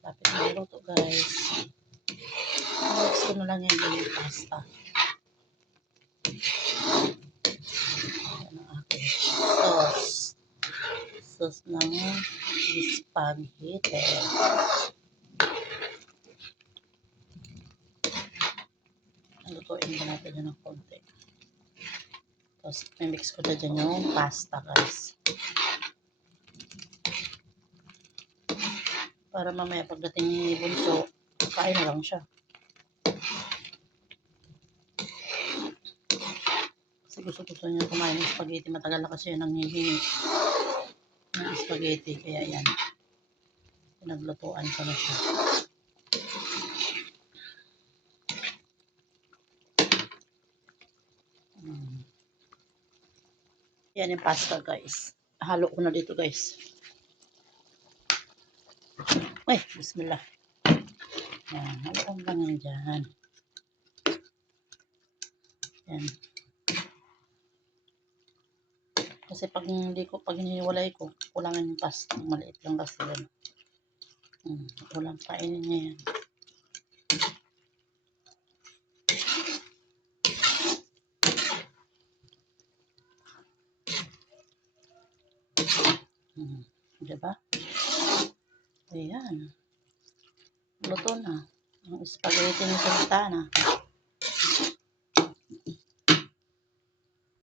Lapit na luto guys. Mix ko na lang yung pasta. Yan ang aking sauce. Sauce ng spaghetti. Lutuin ba natin yun ng konti. Tapos mix ko na dyan yung pasta guys. Para mamaya pagdating ni Bunso, kain na lang siya. Kasi gusto niya kumain ng spaghetti. Matagal na kasi yun ang hihingi ng spaghetti. Kaya yan. Pinaglutuan ko na siya. Yan yung pasta guys. Halo ko na dito guys. Ay, bismillah. Yan, halo ko lang yan dyan. Yan. Kasi pag hiniwalay ko, kulangan yung pasta. Maliit lang kasi yan. Kulang kainin niya yan. Diba? Ayan. Luto na. Ang spaghetti ng sultana.